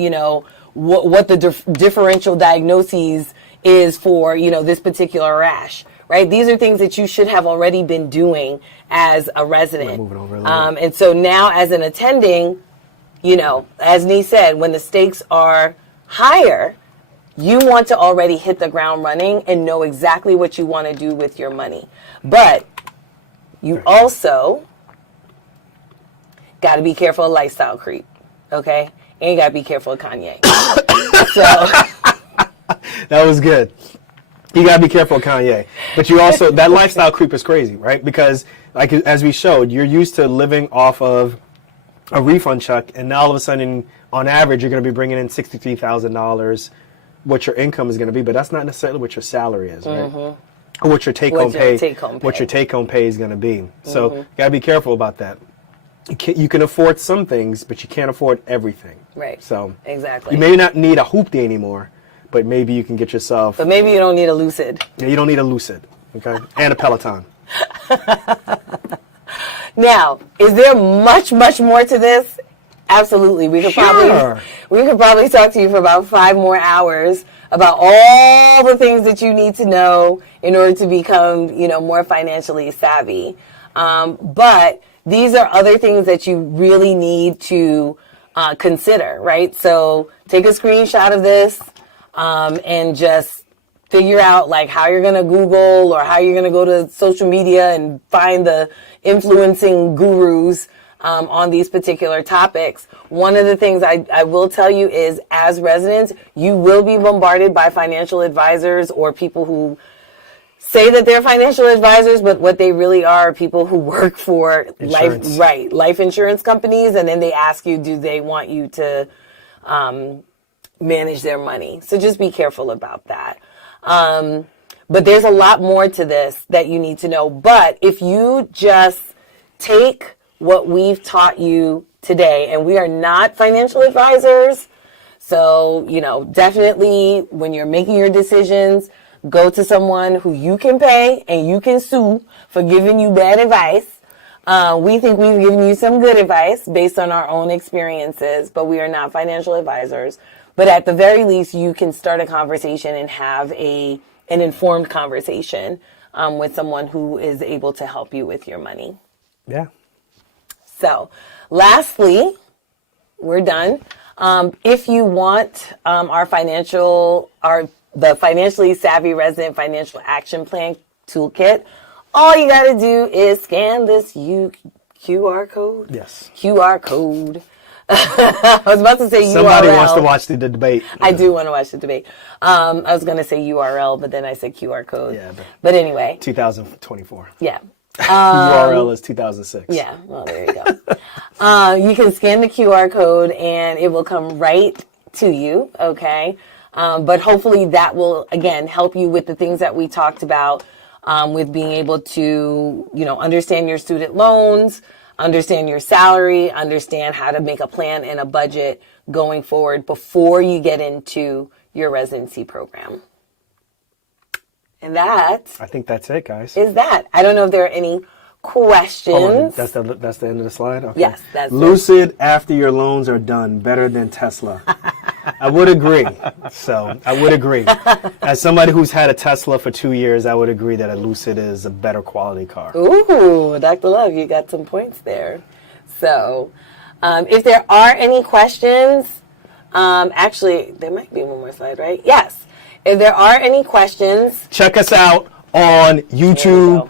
what the differential diagnoses is for, this particular rash, right? These are things that you should have already been doing as a resident. Moving over a little bit. And so now as an attending, as Nee said, when the stakes are higher, you want to already hit the ground running and know exactly what you want to do with your money. But you also got to be careful of lifestyle creep, okay? And you got to be careful of Kanye. So That was good. You got to be careful of Kanye. But you also, that lifestyle creep is crazy, right? Because like as we showed, you're used to living off of a refund check, and now all of a sudden, on average, you're going to be bringing in $63,000, what your income is going to be, but that's not necessarily what your salary is, right? Or what your take-home pay is going to be. So you got to be careful about that. You can afford some things, but you can't afford everything. Right. So exactly. You may not need a hoopty anymore, but maybe you can get yourself. But maybe you don't need a Lucid. Yeah, you don't need a Lucid, okay, and a Peloton. Now, is there much more to this? Absolutely. We could probably talk to you for about 5 more hours about all the things that you need to know in order to become, more financially savvy. But these are other things that you really need to consider, right? So take a screenshot of this and just figure out like how you're going to Google or how you're going to go to social media and find the influencing gurus on these particular topics. One of the things I will tell you is, as residents, you will be bombarded by financial advisors or people who say that they're financial advisors, but what they really are people who work for life insurance companies, and then they ask you, do they want you to manage their money? So just be careful about that. But there's a lot more to this that you need to know. But if you just take what we've taught you today, and we are not financial advisors, so, definitely when you're making your decisions, go to someone who you can pay and you can sue for giving you bad advice. We think we've given you some good advice based on our own experiences, but we are not financial advisors. But at the very least, you can start a conversation and have an informed conversation with someone who is able to help you with your money. Yeah. So, lastly, we're done. If you want the Financially Savvy Resident Financial Action Plan Toolkit, all you got to do is scan this QR code. Yes. QR code. I was about to say URL. Somebody wants to watch the debate. I do want to watch the debate. I was going to say URL, but then I said QR code. Yeah, but anyway. 2024. Yeah. URL is 2006. Yeah, well, there you go. You can scan the QR code and it will come right to you, okay? But hopefully that will, again, help you with the things that we talked about with being able to, understand your student loans, understand your salary, understand how to make a plan and a budget going forward before you get into your residency program. And that, I think that's it, guys. Is that. I don't know if there are any questions. That's the end of the slide? Okay. Yes, that's Lucid it. After your loans are done, better than Tesla. I would agree. As somebody who's had a Tesla for 2 years, I would agree that a Lucid is a better quality car. Ooh, Dr. Love, you got some points there. So, if there are any questions, Actually, there might be one more slide, right? Yes. If there are any questions, check us out on YouTube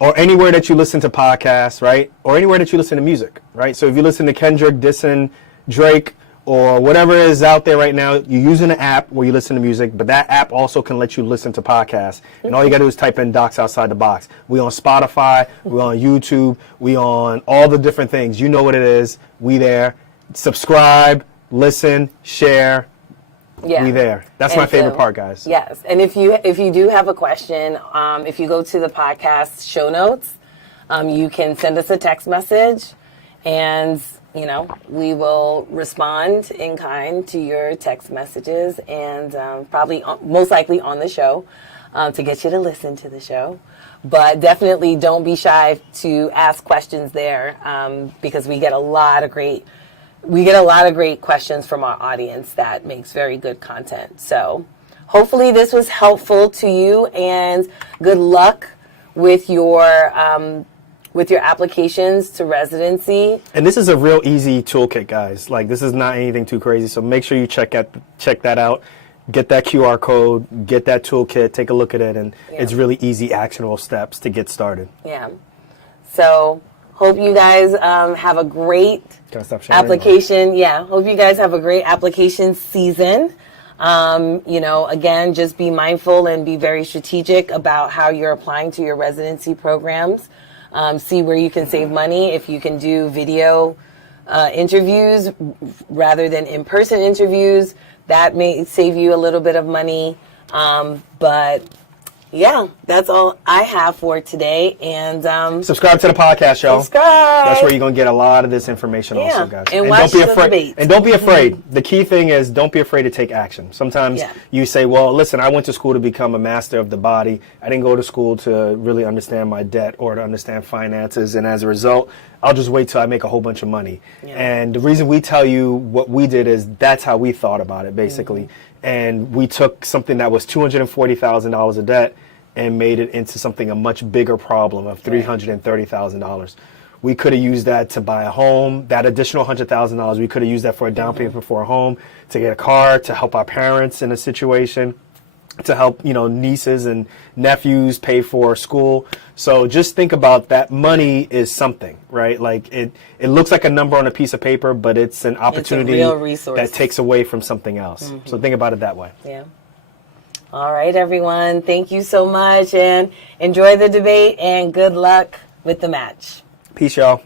or anywhere that you listen to podcasts, right? Or anywhere that you listen to music, right? So if you listen to Kendrick, Disson, Drake, or whatever is out there right now, you're using an app where you listen to music, but that app also can let you listen to podcasts. And all you got to do is type in Docs Outside the Box. We on Spotify, we on YouTube, we on all the different things. You know what it is. We there. Subscribe, listen, share. yeah. We there. That's And my favorite so, part, guys. Yes. And if you do have a question, if you go to the podcast show notes, you can send us a text message, and we will respond in kind to your text messages, and probably most likely on the show to get you to listen to the show. But definitely don't be shy to ask questions there, because we get a lot of great questions from our audience that makes very good content. So hopefully this was helpful to you, and good luck with your applications to residency. And this is a real easy toolkit, guys. Like, this is not anything too crazy. So make sure you check that out. Get that QR code, get that toolkit, take a look at it, and it's really easy, actionable steps to get started. Yeah. So hope you guys have a great application. Yeah. Hope you guys have a great application season. Again, just be mindful and be very strategic about how you're applying to your residency programs. See where you can save money. If you can do video interviews rather than in-person interviews, that may save you a little bit of money. But yeah, that's all I have for today. And subscribe to the podcast, y'all. Subscribe. That's where you're gonna get a lot of this information, also, guys. And watch don't be the afraid. debates. And don't be afraid. The key thing is, don't be afraid to take action. Sometimes you say, "Well, listen, I went to school to become a master of the body. I didn't go to school to really understand my debt or to understand finances, and as a result, I'll just wait till I make a whole bunch of money." And the reason we tell you what we did is that's how we thought about it, basically. And we took something that was $240,000 of debt and made it into something a much bigger problem of $330,000. We could have used that to buy a home. That additional $100,000, we could have used that for a down payment for a home, to get a car, to help our parents in a situation, to help nieces and nephews pay for school. So just think about that. Money is something, right? Like it looks like a number on a piece of paper, but it's an opportunity that takes away from something else. So think about it that way. Yeah. All right, everyone. Thank you so much, and enjoy the debate, and good luck with the match. Peace, y'all.